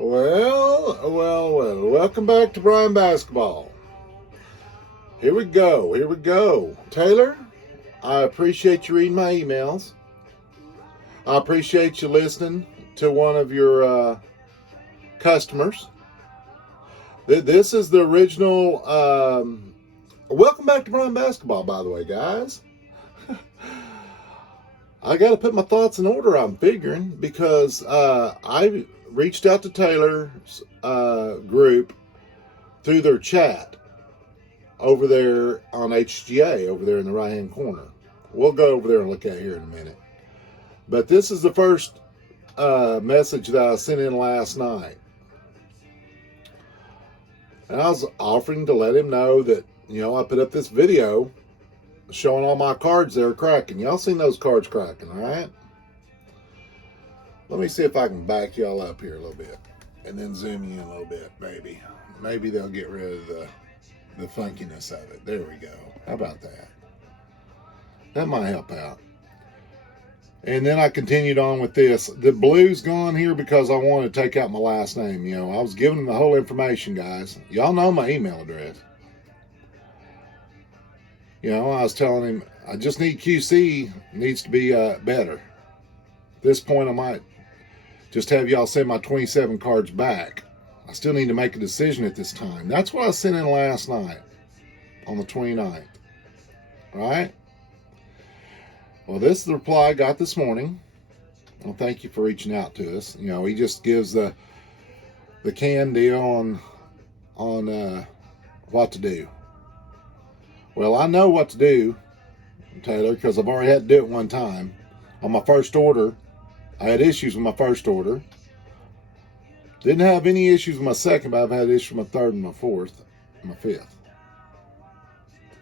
Well. Welcome back to Bryan Basketball. Here we go. Taylor, I appreciate you reading my emails. I appreciate you listening to one of your customers. This is the original. Welcome back to Bryan Basketball, by the way, guys. I got to put my thoughts in order, I'm figuring, because I reached out to Taylor's group through their chat over there on HGA, over there in the right-hand corner. We'll go over there and look at it here in a minute. But this is the first message that I sent in last night. And I was offering to let him know that, I put up this video showing all my cards there cracking. Y'all seen those cards cracking, all right? Let me see if I can back y'all up here a little bit and then zoom you in a little bit, maybe. Maybe they'll get rid of the funkiness of it. There we go. How about that? That might help out. And then I continued on with this. The blue's gone here because I wanted to take out my last name. I was giving them the whole information, guys. Y'all know my email address. I was telling him, I just need QC, needs to be better. At this point, I might just have y'all send my 27 cards back. I still need to make a decision at this time. That's what I sent in last night on the 29th. All right? Well, this is the reply I got this morning. Well, thank you for reaching out to us. He just gives the can deal on what to do. Well, I know what to do, Taylor, because I've already had to do it one time. On my first order, I had issues with my first order. Didn't have any issues with my second, but I've had issues with my third and my fourth and my fifth.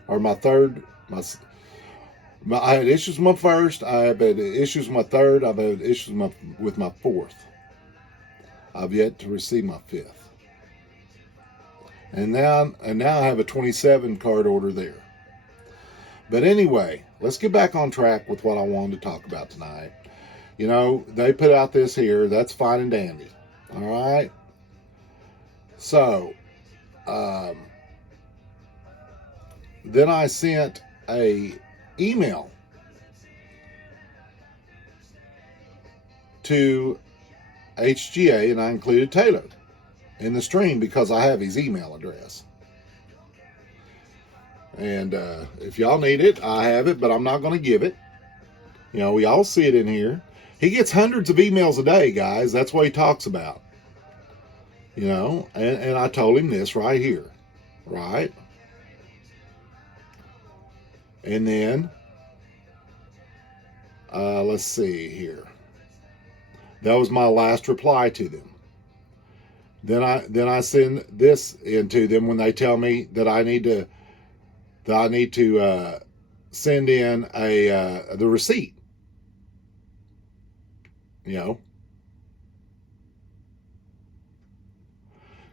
Or my third, I had issues with my first, I have had issues with my third, I've had issues with my fourth. I've yet to receive my fifth. And now I have a 27 card order there. But anyway, let's get back on track with what I wanted to talk about tonight. They put out this here. That's fine and dandy. All right. So, then I sent a email to HGA, and I included Taylor in the stream because I have his email address. And if y'all need it, I have it, but I'm not going to give it. We all see it in here. He gets hundreds of emails a day, guys. That's what he talks about. And I told him this right here, right? And then, let's see here. That was my last reply to them. Then I send this into them when they tell me that I need to send in the receipt.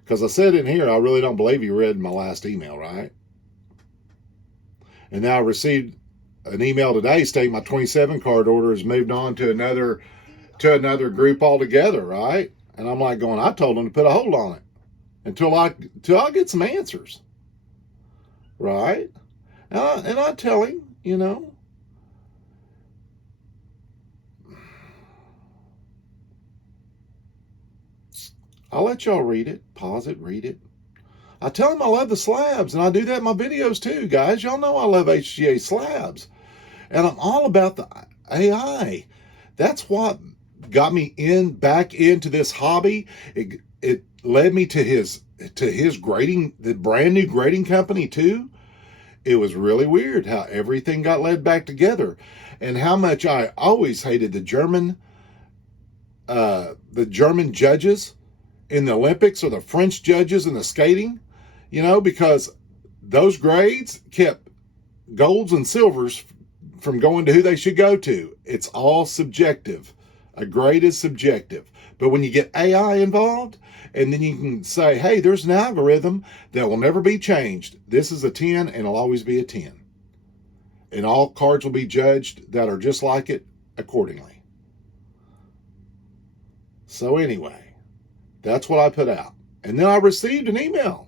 Because I said in here, I really don't believe you read my last email, right? And now I received an email today stating my 27 card order has moved on to another group altogether, right? And I'm like going, I told them to put a hold on it until I get some answers, right? And I tell him, I'll let y'all read it, pause it, read it. I tell him I love the slabs, and I do that in my videos too, guys. Y'all know I love HGA slabs. And I'm all about the AI. That's what got me back into this hobby. It led me to his grading, the brand new grading company too. It was really weird how everything got led back together, and how much I always hated the German judges in the Olympics, or the French judges in the skating, because those grades kept golds and silvers from going to who they should go to. It's all subjective. A grade is subjective. But when you get AI involved, and then you can say, hey, there's an algorithm that will never be changed. This is a 10 and it'll always be a 10. And all cards will be judged that are just like it accordingly. So anyway, That's what I put out. And then I received an email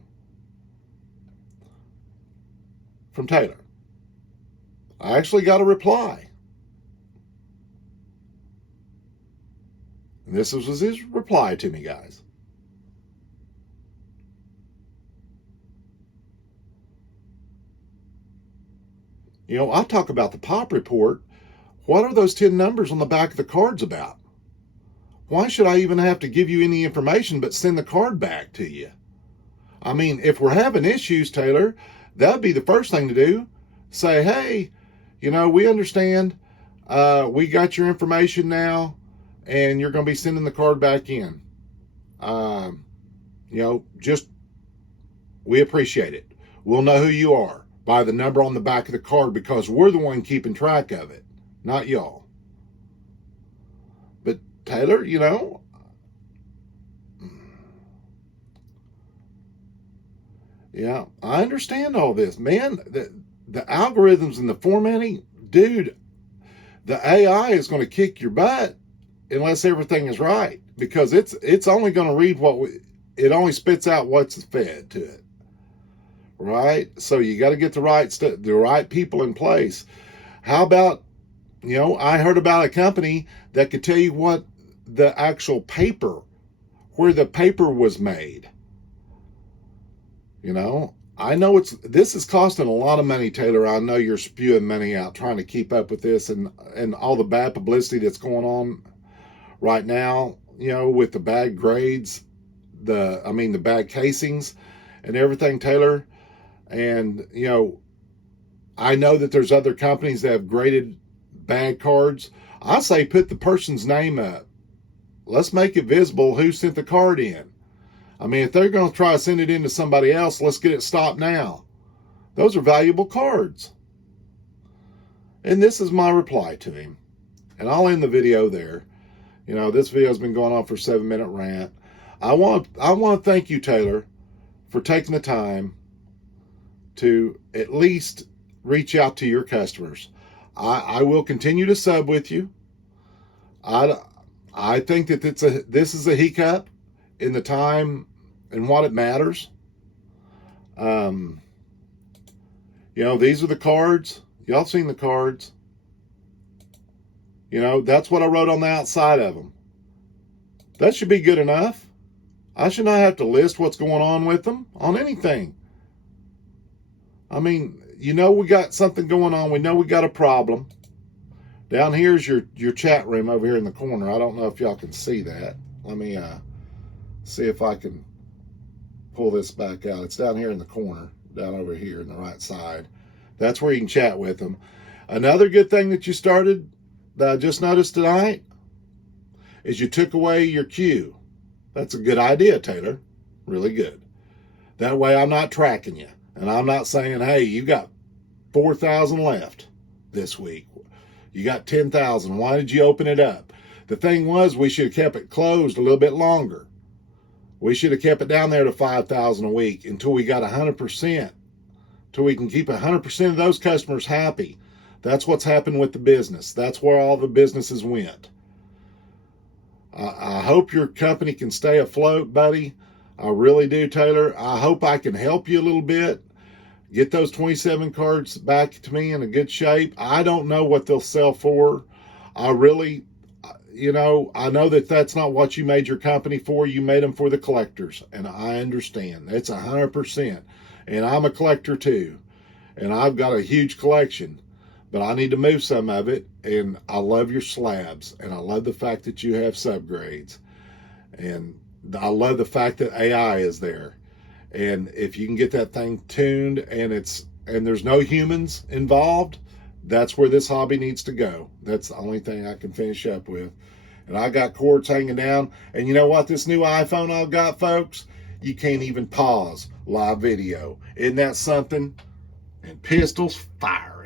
from Taylor. I actually got a reply. And this was his reply to me, guys. You know, I talk about the pop report. What are those 10 numbers on the back of the cards about? Why should I even have to give you any information but send the card back to you? I mean, if we're having issues, Taylor, that'd be the first thing to do. Say, hey, you know, we understand. We got your information now, and you're going to be sending the card back in. You know, just, we appreciate it. We'll know who you are by the number on the back of the card because we're the one keeping track of it, not y'all. But Taylor, you know, yeah, I understand all this, man. The algorithms and the formatting, dude, the AI is going to kick your butt unless everything is right, because it's only going to read it only spits out what's fed to it, right? So you got to get the right people in place. How about, you know, I heard about a company that could tell you what the actual paper, where the paper was made. You know, I know this is costing a lot of money, Taylor. I know you're spewing money out trying to keep up with this and all the bad publicity that's going on right now, you know, with the bad grades, the bad casings and everything, Taylor. And, you know, I know that there's other companies that have graded bad cards. I say put the person's name up. Let's make it visible who sent the card in. I mean, if they're going to try to send it in to somebody else, let's get it stopped now. Those are valuable cards. And this is my reply to him. And I'll end the video there. You know, this video has been going on for a 7-minute rant. I want to thank you, Taylor, for taking the time to at least reach out to your customers. I will continue to sub with you. I think that this is a hiccup in the time and what it matters. You know, these are the cards. Y'all seen the cards. You know, that's what I wrote on the outside of them. That should be good enough. I should not have to list what's going on with them on anything. I mean, you know, we got something going on. We know we got a problem. Down here's your chat room over here in the corner. I don't know if y'all can see that. Let me see if I can pull this back out. It's down here in the corner, down over here in the right side. That's where you can chat with them. Another good thing that you started that I just noticed tonight is you took away your queue. That's a good idea, Taylor. Really good. That way I'm not tracking you. And I'm not saying, hey, you got 4,000 left this week. You got 10,000. Why did you open it up? The thing was, we should have kept it closed a little bit longer. We should have kept it down there to 5,000 a week until we got 100%, until we can keep 100% of those customers happy. That's what's happened with the business. That's where all the businesses went. I hope your company can stay afloat, buddy. I really do, Taylor. I hope I can help you a little bit. Get those 27 cards back to me in a good shape. I don't know what they'll sell for. I really, you know, I know that that's not what you made your company for. You made them for the collectors, and I understand. That's 100%. And I'm a collector too, and I've got a huge collection, but I need to move some of it. And I love your slabs, and I love the fact that you have subgrades, and I love the fact that AI is there. And if you can get that thing tuned and there's no humans involved, that's where this hobby needs to go. That's the only thing I can finish up with. And I got cords hanging down. And you know what? This new iPhone I've got, folks, you can't even pause live video. Isn't that something? And pistols fire.